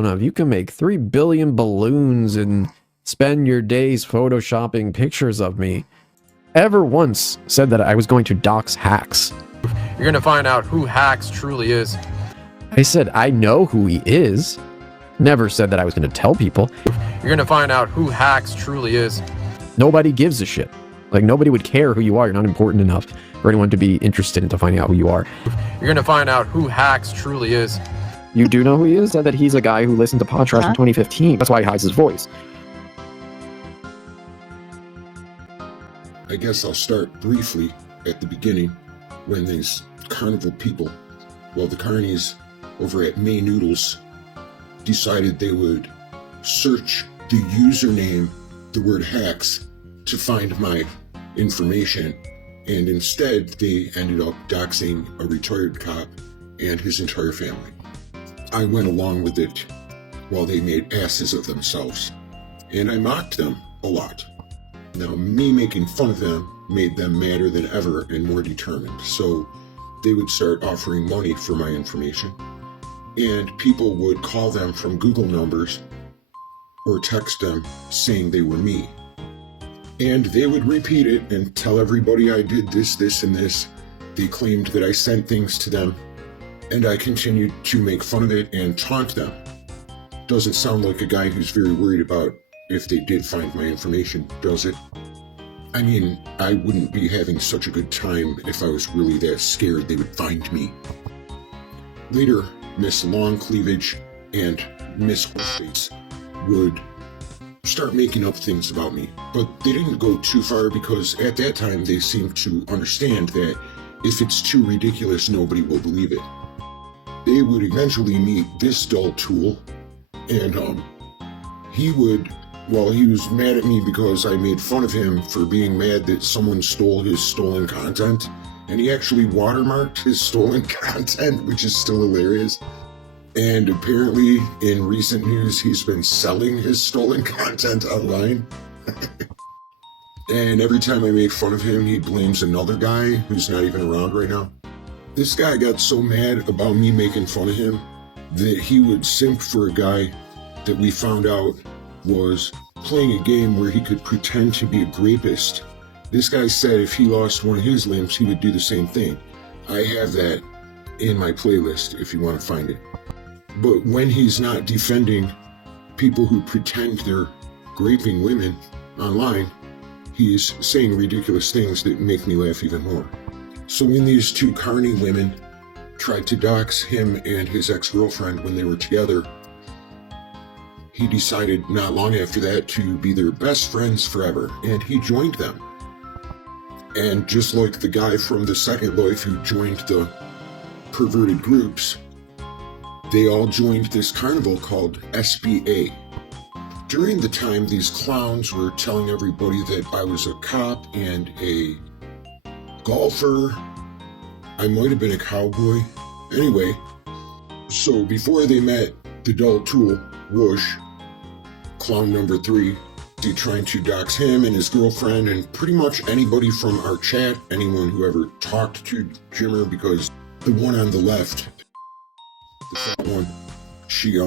If you can make 3 billion balloons and spend your days photoshopping pictures of me, ever once said that I was going to dox Hacks. You're gonna find out who Hacks truly is. I said I know who he is. Never said that I was going to tell people. You're gonna find out who Hacks truly is. Nobody gives a shit. Like, nobody would care who you are. You're not important enough for anyone to be interested into finding out who you are. You're gonna find out who Hacks truly is. You do know who he is? Said that he's a guy who listened to Podtrash in 2015. That's why he hides his voice. I guess I'll start briefly at the beginning when these carnival people, well, the carnies over at May Noodles, decided they would search the username, the word hacks, to find my information, and instead they ended up doxing a retired cop and his entire family. I went along with it while they made asses of themselves, and I mocked them a lot. Now, me making fun of them made them madder than ever and more determined, so they would start offering money for my information, and people would call them from Google numbers or text them saying they were me. And they would repeat it and tell everybody I did this, this, and this. They claimed that I sent things to them, and I continued to make fun of it and taunt them. Doesn't sound like a guy who's very worried about if they did find my information, does it? I mean, I wouldn't be having such a good time if I was really that scared they would find me. Later, Miss Long Cleavage and Miss Horseface would start making up things about me, but they didn't go too far because at that time they seemed to understand that if it's too ridiculous, nobody will believe it. They would eventually meet this dull tool, and he would, well, he was mad at me because I made fun of him for being mad that someone stole his stolen content, and he actually watermarked his stolen content, which is still hilarious. And apparently, in recent news, he's been selling his stolen content online. And every time I make fun of him, he blames another guy who's not even around right now. This guy got so mad about me making fun of him that he would simp for a guy that we found out was playing a game where he could pretend to be a rapist. This guy said if he lost one of his limbs, he would do the same thing. I have that in my playlist if you want to find it. But when he's not defending people who pretend they're raping women online, he's saying ridiculous things that make me laugh even more. So when these two carny women tried to dox him and his ex-girlfriend when they were together, he decided not long after that to be their best friends forever, and he joined them. And just like the guy from The Second Life who joined the perverted groups, they all joined this carnival called SBA. During the time, these clowns were telling everybody that I was a cop and a golfer. I might have been a cowboy. Anyway, so before they met the dull tool, Whoosh, clown number 3, they trying to dox him and his girlfriend and pretty much anybody from our chat, anyone who ever talked to Jimmer, because the one on the left, the fat one, she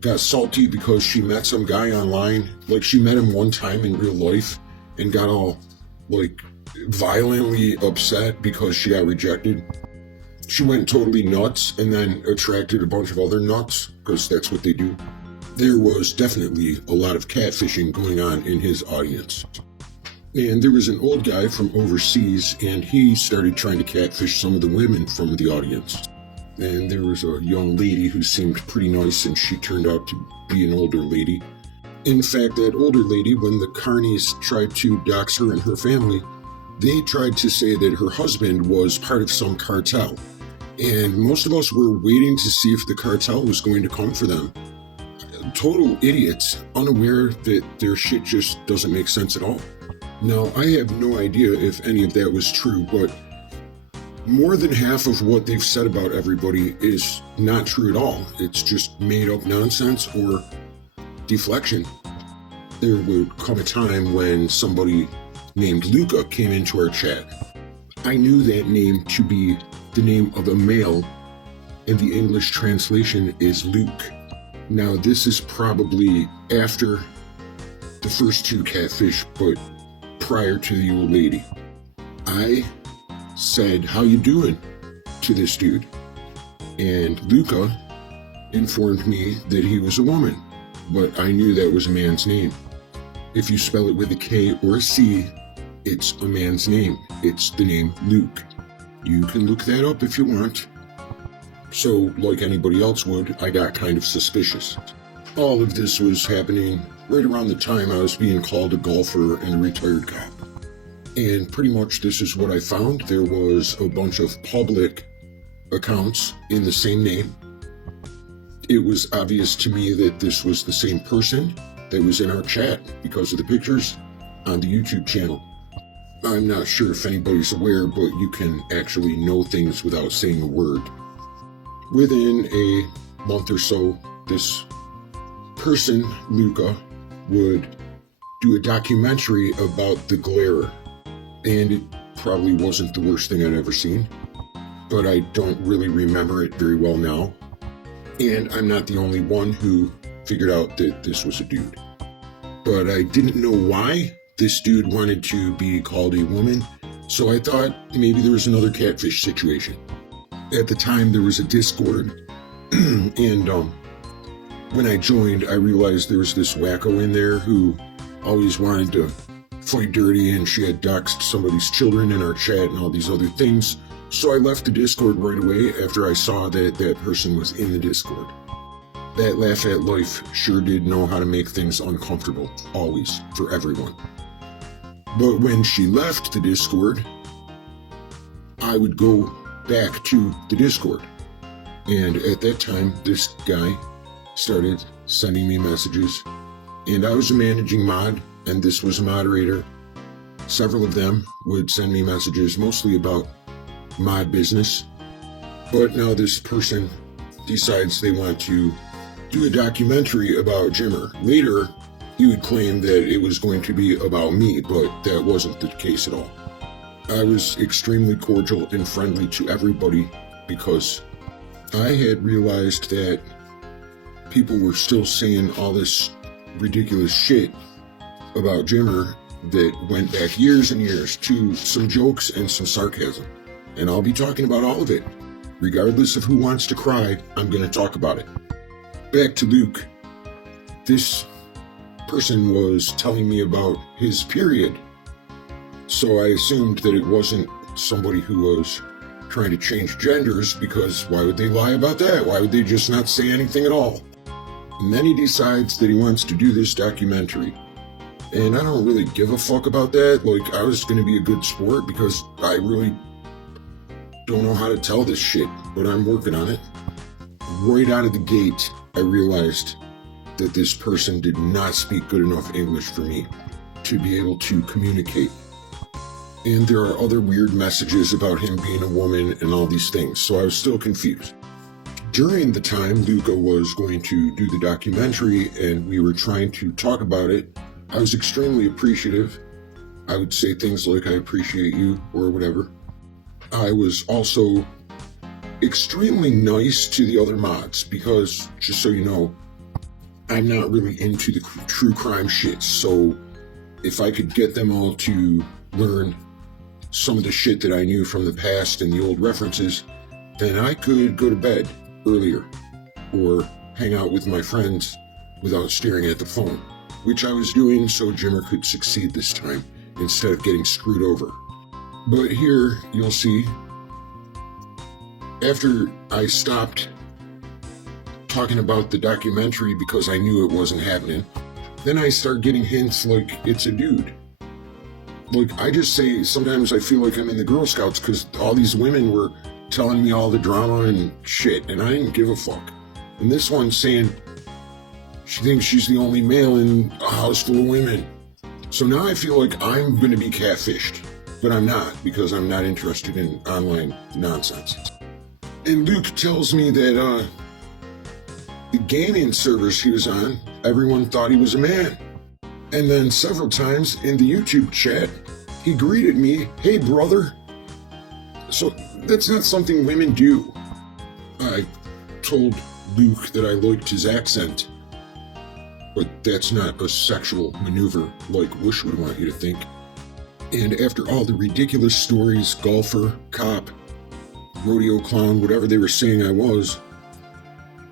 got salty because she met some guy online. Like, she met him one time in real life and got all, like, violently upset because she got rejected. She went totally nuts and then attracted a bunch of other nuts, because that's what they do. There was definitely a lot of catfishing going on in his audience. And there was an old guy from overseas, and he started trying to catfish some of the women from the audience. And there was a young lady who seemed pretty nice, and she turned out to be an older lady. In fact, that older lady, when the carnies tried to dox her and her family, they tried to say that her husband was part of some cartel. And most of us were waiting to see if the cartel was going to come for them. Total idiots, unaware that their shit just doesn't make sense at all. Now, I have no idea if any of that was true, but more than half of what they've said about everybody is not true at all. It's just made up nonsense or deflection. There would come a time when somebody named Luca came into our chat. I knew that name to be the name of a male, and the English translation is Luke. Now, this is probably after the first two catfish, but prior to the old lady. I said, "How you doing?" to this dude. And Luca informed me that he was a woman, but I knew that was a man's name. If you spell it with a K or a C, it's a man's name. It's the name Luke. You can look that up if you want. So, like anybody else would, I got kind of suspicious. All of this was happening right around the time I was being called a golfer and a retired cop. And pretty much this is what I found. There was a bunch of public accounts in the same name. It was obvious to me that this was the same person that was in our chat because of the pictures on the YouTube channel. I'm not sure if anybody's aware, but you can actually know things without saying a word. Within a month or so, this person, Luca, would do a documentary about the glare. And it probably wasn't the worst thing I'd ever seen, but I don't really remember it very well now. And I'm not the only one who figured out that this was a dude. But I didn't know why this dude wanted to be called a woman, so I thought maybe there was another catfish situation. At the time, there was a Discord, and when I joined, I realized there was this wacko in there who always wanted to fight dirty, and she had doxed somebody's children in our chat and all these other things. So I left the Discord right away after I saw that that person was in the Discord. That laugh at life sure did know how to make things uncomfortable, always, for everyone. But when she left the Discord, I would go back to the Discord. And at that time, this guy started sending me messages. And I was a managing mod, and this was a moderator. Several of them would send me messages, mostly about mod business. But now this person decides they want to do a documentary about Jimmer. Later, he would claim that it was going to be about me, but that wasn't the case at all. I was extremely cordial and friendly to everybody because I had realized that people were still saying all this ridiculous shit about Jimmer that went back years and years to some jokes and some sarcasm. And I'll be talking about all of it. Regardless of who wants to cry, I'm going to talk about it. Back to Luke. This person was telling me about his period. So I assumed that it wasn't somebody who was trying to change genders, because why would they lie about that? Why would they just not say anything at all? And then he decides that he wants to do this documentary. And I don't really give a fuck about that. Like, I was going to be a good sport because I really don't know how to tell this shit, but I'm working on it. Right out of the gate, I realized that this person did not speak good enough English for me to be able to communicate. And there are other weird messages about him being a woman and all these things, so I was still confused. During the time Luca was going to do the documentary and we were trying to talk about it, I was extremely appreciative. I would say things like, "I appreciate you," or whatever. I was also extremely nice to the other mods because, just so you know, I'm not really into the true crime shit. So if I could get them all to learn some of the shit that I knew from the past and the old references, then I could go to bed earlier or hang out with my friends without staring at the phone, which I was doing so Jimmer could succeed this time instead of getting screwed over. But here you'll see, after I stopped talking about the documentary because I knew it wasn't happening, then I start getting hints like it's a dude. Like, I just say sometimes I feel like I'm in the Girl Scouts because all these women were telling me all the drama and shit, and I didn't give a fuck. And this one's saying she thinks she's the only male in a house full of women. So now I feel like I'm going to be catfished, but I'm not, because I'm not interested in online nonsense. And Luke tells me that the gaming servers he was on, everyone thought he was a man. And then several times in the YouTube chat, he greeted me, "Hey, brother." So that's not something women do. I told Luke that I liked his accent. But that's not a sexual maneuver like Whoosh would want you to think. And after all the ridiculous stories, golfer, cop, rodeo clown, whatever they were saying I was,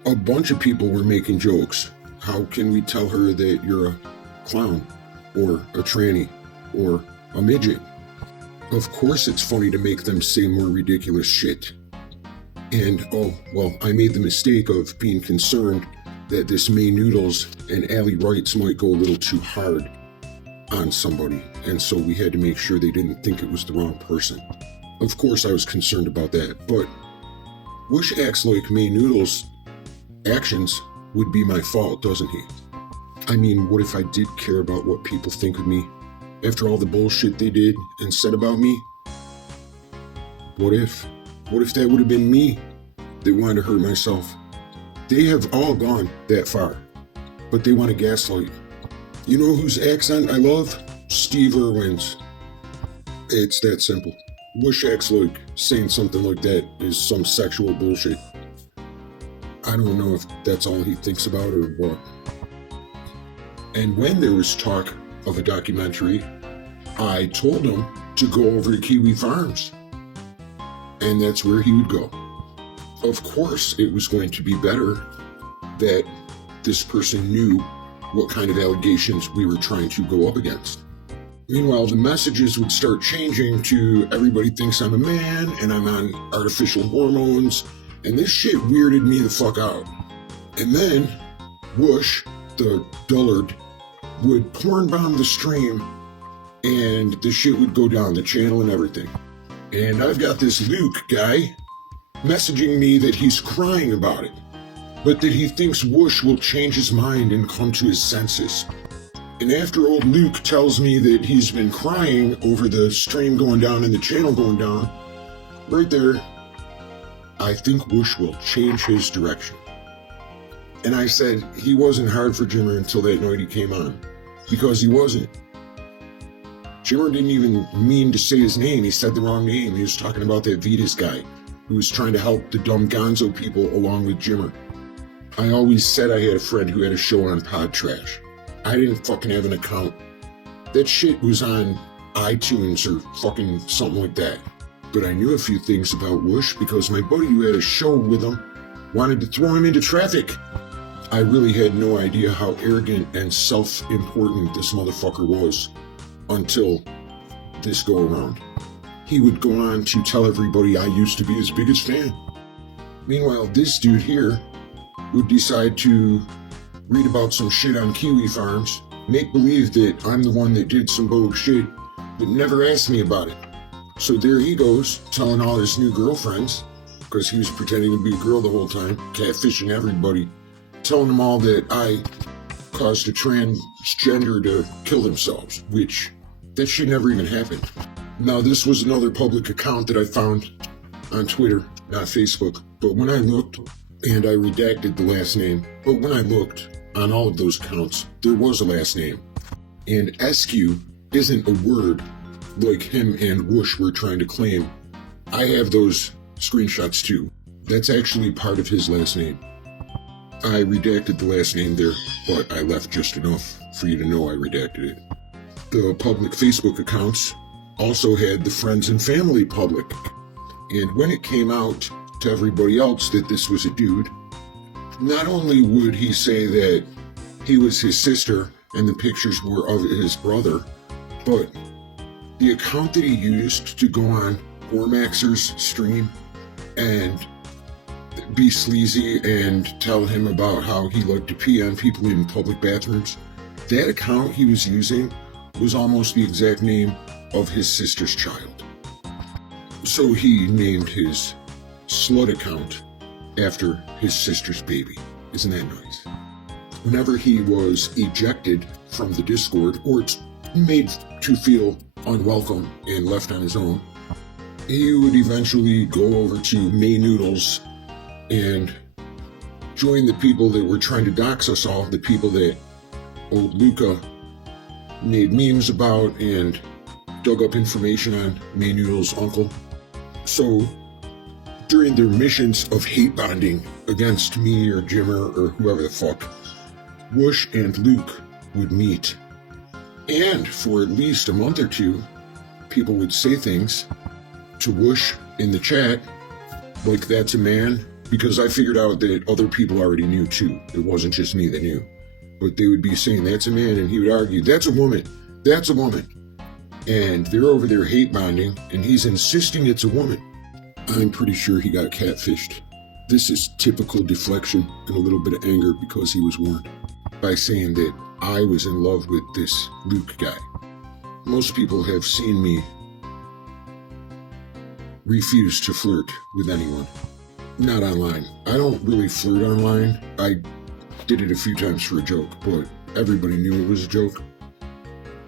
a bunch of people were making jokes. How can we tell her that you're a clown, or a tranny, or a midget? Of course it's funny to make them say more ridiculous shit. And, oh, well, I made the mistake of being concerned that this May Noodles and Allie Wrights might go a little too hard on somebody, and so we had to make sure they didn't think it was the wrong person. Of course I was concerned about that, but Whoosh acts like May Noodles' actions would be my fault, doesn't he? I mean, what if I did care about what people think of me after all the bullshit they did and said about me? What if that would have been me that wanted to hurt myself? They have all gone that far, but they want to gaslight. You know whose accent I love? Steve Irwin's. It's that simple. Whoosh acts like saying something like that is some sexual bullshit. I don't know if that's all he thinks about or what. And when there was talk of a documentary, I told him to go over to Kiwi Farms. And that's where he would go. Of course, it was going to be better that this person knew what kind of allegations we were trying to go up against. Meanwhile, the messages would start changing to everybody thinks I'm a man and I'm on artificial hormones, and this shit weirded me the fuck out. And then Whoosh, the dullard, would porn bomb the stream and the shit would go down the channel and everything. And I've got this Luke guy messaging me that he's crying about it, but that he thinks Whoosh will change his mind and come to his senses. And after old Luke tells me that he's been crying over the stream going down and the channel going down, right there, I think Whoosh will change his direction. And I said he wasn't hard for Jimmer until that night he came on, because he wasn't. Jimmer didn't even mean to say his name. He said the wrong name. He was talking about that Vitas guy who was trying to help the dumb gonzo people along with Jimmer. I always said I had a friend who had a show on Pod Trash. I didn't fucking have an account. That shit was on iTunes or fucking something like that. But I knew a few things about Whoosh because my buddy who had a show with him wanted to throw him into traffic. I really had no idea how arrogant and self-important this motherfucker was until this go around. He would go on to tell everybody I used to be his biggest fan. Meanwhile, this dude here would decide to read about some shit on Kiwi Farms, make believe that I'm the one that did some bogue shit, but never asked me about it. So there he goes, telling all his new girlfriends, because he was pretending to be a girl the whole time, catfishing everybody, telling them all that I caused a transgender to kill themselves, which that shit never even happened. Now this was another public account that I found on Twitter, not Facebook, but when I looked, and I redacted the last name, but when I looked on all of those accounts, there was a last name. And SQ isn't a word like him and Whoosh were trying to claim. I have those screenshots too. That's actually part of his last name. I redacted the last name there, but I left just enough for you to know I redacted it. The public Facebook accounts also had the friends and family public. And when it came out to everybody else that this was a dude, not only would he say that he was his sister and the pictures were of his brother, but the account that he used to go on Hormaxer's stream and be sleazy and tell him about how he liked to pee on people in public bathrooms, that account he was using was almost the exact name of his sister's child. So he named his slut account after his sister's baby. Isn't that nice? Whenever he was ejected from the Discord, or made to feel unwelcome and left on his own, he would eventually go over to May Noodles and join the people that were trying to dox us all, the people that old Luca made memes about and dug up information on May Noodles' uncle. So during their missions of hate bonding against me or Jimmer or whoever the fuck, Whoosh and Luke would meet. And for at least a month or two, people would say things to Whoosh in the chat, like that's a man, because I figured out that other people already knew too. It wasn't just me that knew. But they would be saying, that's a man, and he would argue, that's a woman, that's a woman. And they're over there hate bonding, and he's insisting it's a woman. I'm pretty sure he got catfished. This is typical deflection and a little bit of anger because he was warned by saying that I was in love with this Luke guy. Most people have seen me refuse to flirt with anyone. Not online. I don't really flirt online. I did it a few times for a joke, but everybody knew it was a joke.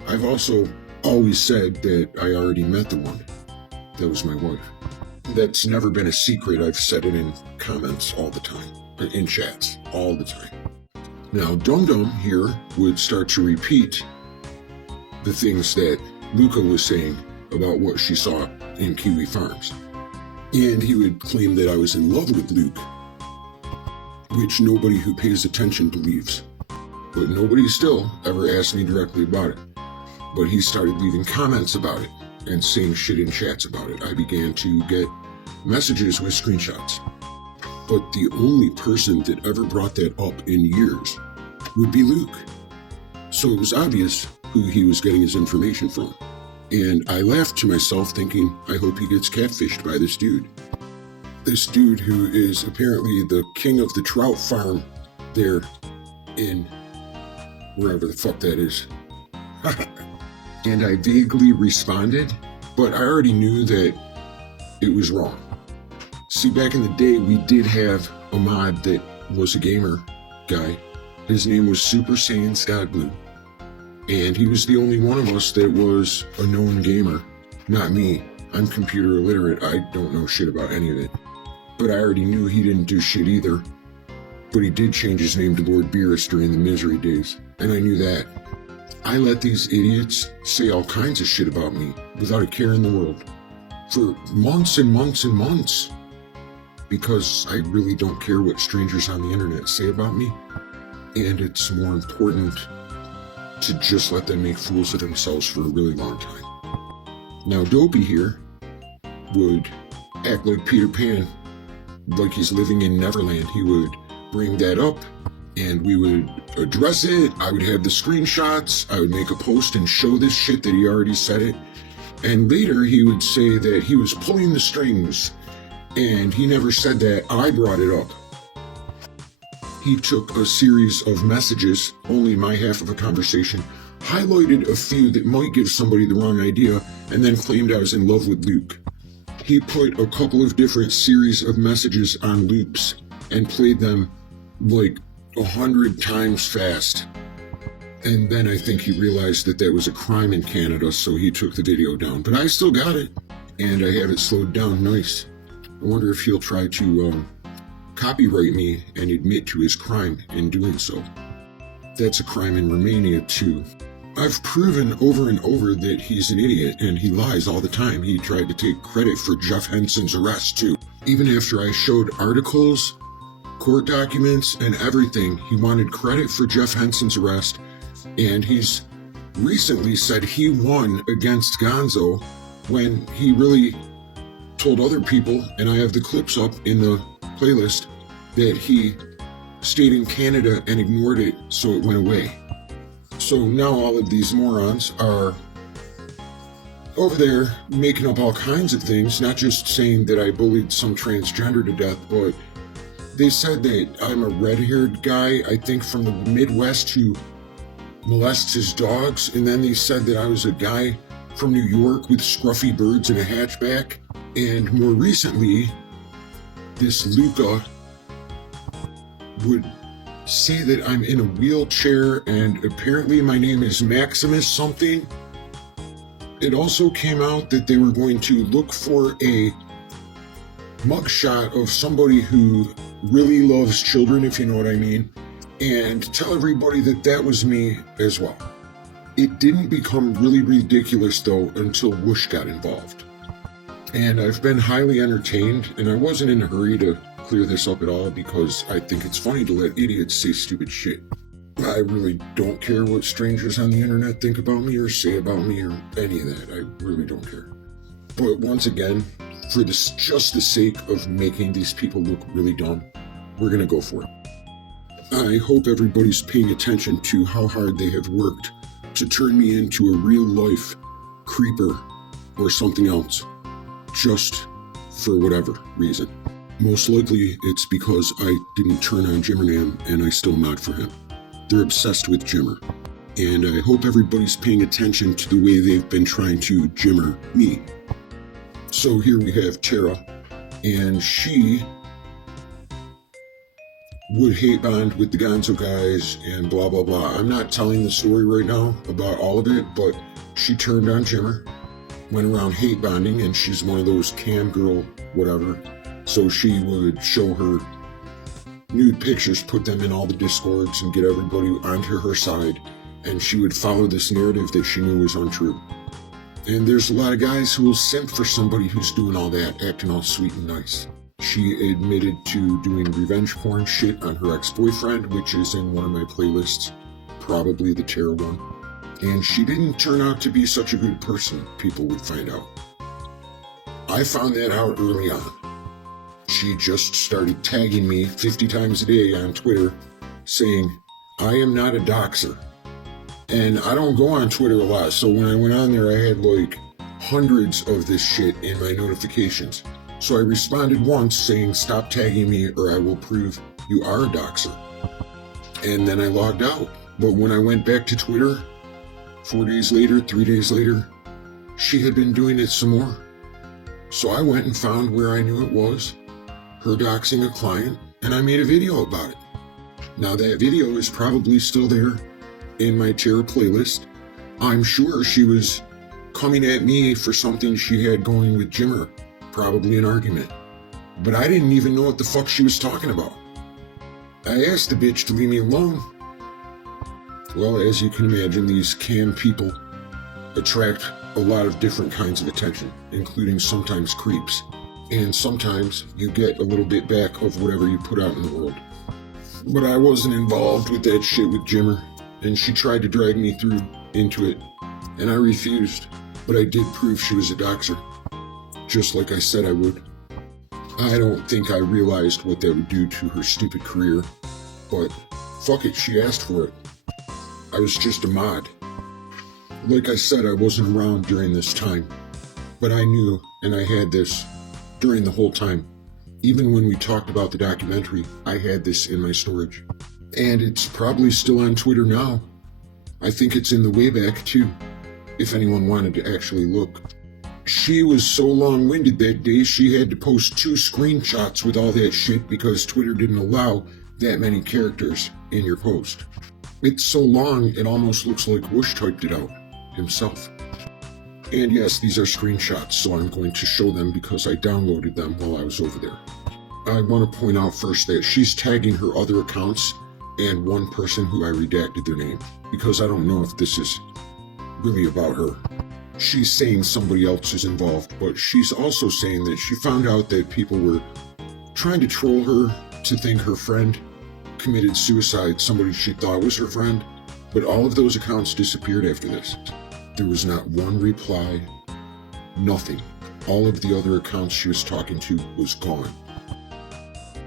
I've also always said that I already met the one. That was my wife. That's never been a secret. I've said it in comments all the time, in chats all the time. Now, Dum Dum here would start to repeat the things that Luca was saying about what she saw in Kiwi Farms. And he would claim that I was in love with Luke, which nobody who pays attention believes. But nobody still ever asked me directly about it. But he started leaving comments about it and saying shit in chats about it. I began to get messages with screenshots. But the only person that ever brought that up in years would be Luke. So it was obvious who he was getting his information from. And I laughed to myself thinking, I hope he gets catfished by this dude. This dude who is apparently the king of the trout farm there in wherever the fuck that is. And I vaguely responded, but I already knew that it was wrong. See, back in the day, we did have a mod that was a gamer guy. His name was Super Saiyan Skyblue. And he was the only one of us that was a known gamer. Not me. I'm computer illiterate. I don't know shit about any of it. But I already knew he didn't do shit either. But he did change his name to Lord Beerus during the misery days. And I knew that. I let these idiots say all kinds of shit about me without a care in the world. For months and months and months. Because I really don't care what strangers on the internet say about me. And it's more important to just let them make fools of themselves for a really long time. Now Dopey here would act like Peter Pan, like he's living in Neverland. He would bring that up and we would address it. I would have the screenshots. I would make a post and show this shit that he already said it. And later he would say that he was pulling the strings and he never said that. I brought it up. He took a series of messages, only my half of a conversation, highlighted a few that might give somebody the wrong idea, and then claimed I was in love with Luke. He put a couple of different series of messages on loops and played them like 100 times fast. And then I think he realized that that was a crime in Canada, so he took the video down. But I still got it, and I have it slowed down nice. I wonder if he'll try to copyright me and admit to his crime in doing so. That's a crime in Romania too. I've proven over and over that he's an idiot and he lies all the time. He tried to take credit for Jeff Henson's arrest too. Even after I showed articles, court documents, and everything, he wanted credit for Jeff Henson's arrest, and he's recently said he won against Gonzo when he really told other people, and I have the clips up in the playlist, that he stayed in Canada and ignored it, so it went away. So now all of these morons are over there making up all kinds of things, not just saying that I bullied some transgender to death, but they said that I'm a red-haired guy, I think from the Midwest, who molests his dogs, and then they said that I was a guy from New York with scruffy birds and a hatchback, and more recently, this Luca would say that I'm in a wheelchair and apparently my name is Maximus something. It also came out that they were going to look for a mugshot of somebody who really loves children, if you know what I mean, and tell everybody that that was me as well. It didn't become really ridiculous though until Whoosh got involved. And I've been highly entertained, and I wasn't in a hurry to clear this up at all because I think it's funny to let idiots say stupid shit. I really don't care what strangers on the internet think about me or say about me or any of that. I really don't care. But once again, for just the sake of making these people look really dumb, we're gonna go for it. I hope everybody's paying attention to how hard they have worked to turn me into a real-life creeper or something else, just for whatever reason. Most likely it's because I didn't turn on Jimmernam and I still mod for him. They're obsessed with Jimmer. And I hope everybody's paying attention to the way they've been trying to Jimmer me. So here we have Tara, and she would hate bond with the Gonzo guys and blah blah blah. I'm not telling the story right now about all of it, but she turned on Jimmer, went around hate bonding, and she's one of those cam girl whatever. So she would show her nude pictures, put them in all the discords, and get everybody onto her side, and she would follow this narrative that she knew was untrue. And there's a lot of guys who will simp for somebody who's doing all that, acting all sweet and nice. She admitted to doing revenge porn shit on her ex-boyfriend, which is in one of my playlists, probably the Terror one. And she didn't turn out to be such a good person, people would find out. I found that out early on. She just started tagging me 50 times a day on Twitter, saying, I am not a doxer. And I don't go on Twitter a lot, so when I went on there, I had like hundreds of this shit in my notifications. So I responded once saying, stop tagging me or I will prove you are a doxer. And then I logged out. But when I went back to Twitter, 4 days later, 3 days later, she had been doing it some more. So I went and found where I knew it was, her doxing a client, and I made a video about it. Now that video is probably still there in my Terror playlist. I'm sure she was coming at me for something she had going with Jimmer, probably an argument. But I didn't even know what the fuck she was talking about. I asked the bitch to leave me alone. Well, as you can imagine, these cam people attract a lot of different kinds of attention, including sometimes creeps. And sometimes you get a little bit back of whatever you put out in the world. But I wasn't involved with that shit with Jimmer, and she tried to drag me into it, and I refused. But I did prove she was a doxer, just like I said I would. I don't think I realized what that would do to her stupid career, but fuck it, she asked for it. I was just a mod. Like I said, I wasn't around during this time, but I knew, and I had this during the whole time. Even when we talked about the documentary, I had this in my storage. And it's probably still on Twitter now. I think it's in the Wayback too, if anyone wanted to actually look. She was so long-winded that day she had to post 2 screenshots with all that shit because Twitter didn't allow that many characters in your post. It's so long it almost looks like Whoosh typed it out himself. And yes, these are screenshots, so I'm going to show them because I downloaded them while I was over there. I want to point out first that she's tagging her other accounts and one person who I redacted their name, because I don't know if this is really about her. She's saying somebody else is involved, but she's also saying that she found out that people were trying to troll her to think her friend committed suicide, somebody she thought was her friend, but all of those accounts disappeared after this. There was not one reply, nothing. All of the other accounts she was talking to was gone.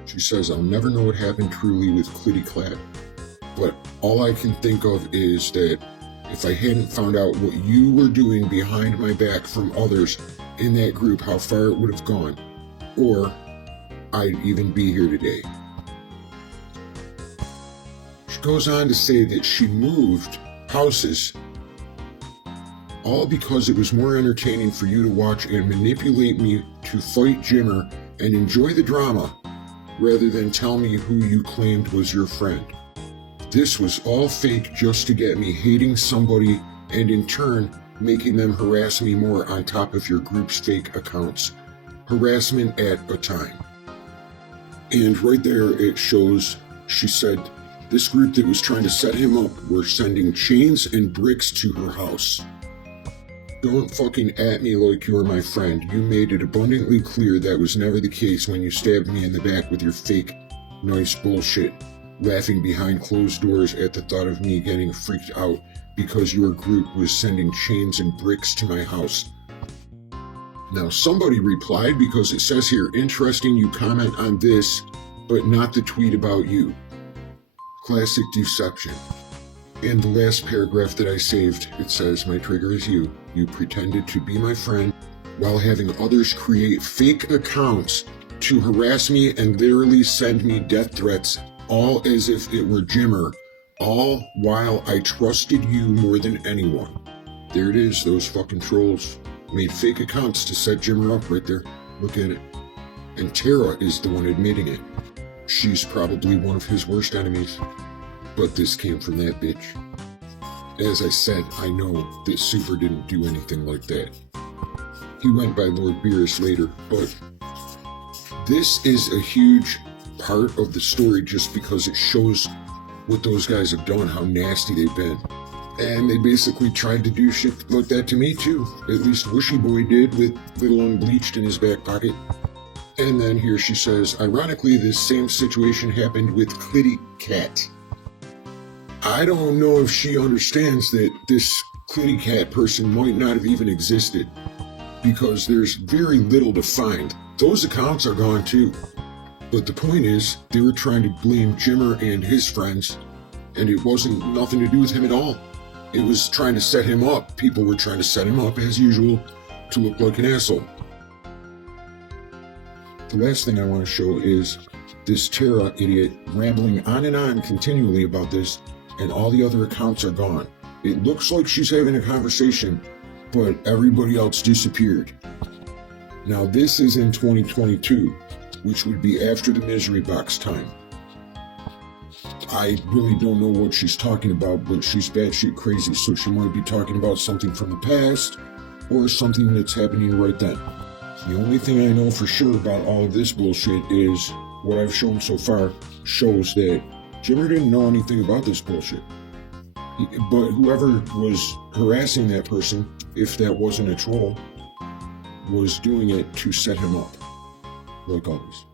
She says, I'll never know what happened truly with Clitty Clad, but all I can think of is that if I hadn't found out what you were doing behind my back from others in that group, how far it would have gone, or I'd even be here today. She goes on to say that she moved houses all because it was more entertaining for you to watch and manipulate me to fight Jimmer and enjoy the drama rather than tell me who you claimed was your friend. This was all fake just to get me hating somebody and in turn making them harass me more on top of your group's fake accounts. Harassment at a time. And right there it shows, she said, this group that was trying to set him up were sending chains and bricks to her house. Don't fucking at me like you're my friend. You made it abundantly clear that was never the case when you stabbed me in the back with your fake, nice bullshit, laughing behind closed doors at the thought of me getting freaked out because your group was sending chains and bricks to my house. Now somebody replied, because it says here, interesting you comment on this, but not the tweet about you. Classic deception. In the last paragraph that I saved, it says, my trigger is you. You pretended to be my friend while having others create fake accounts to harass me and literally send me death threats, all as if it were Jimmer, all while I trusted you more than anyone. There it is, those fucking trolls made fake accounts to set Jimmer up right there. Look at it. And Tara is the one admitting it. She's probably one of his worst enemies. But this came from that bitch. As I said, I know that Super didn't do anything like that. He went by Lord Beerus later, but this is a huge part of the story just because it shows what those guys have done, how nasty they've been. And they basically tried to do shit like that to me too. At least Wishy Boy did, with Little Unbleached in his back pocket. And then here she says, ironically, this same situation happened with Clitty Cat. I don't know if she understands that this Clitty Cat person might not have even existed, because there's very little to find. Those accounts are gone too. But the point is, they were trying to blame Jimmer and his friends, and it wasn't nothing to do with him at all. It was trying to set him up. People were trying to set him up, as usual, to look like an asshole. The last thing I want to show is this Tara idiot rambling on and on continually about this, and all the other accounts are gone. It looks like she's having a conversation, but everybody else disappeared. Now this is in 2022, which would be after the Misery Box time. I really don't know what she's talking about, but she's batshit crazy, so she might be talking about something from the past, or something that's happening right then. The only thing I know for sure about all of this bullshit is what I've shown so far shows that Jimmer didn't know anything about this bullshit. But whoever was harassing that person, if that wasn't a troll, was doing it to set him up, like always.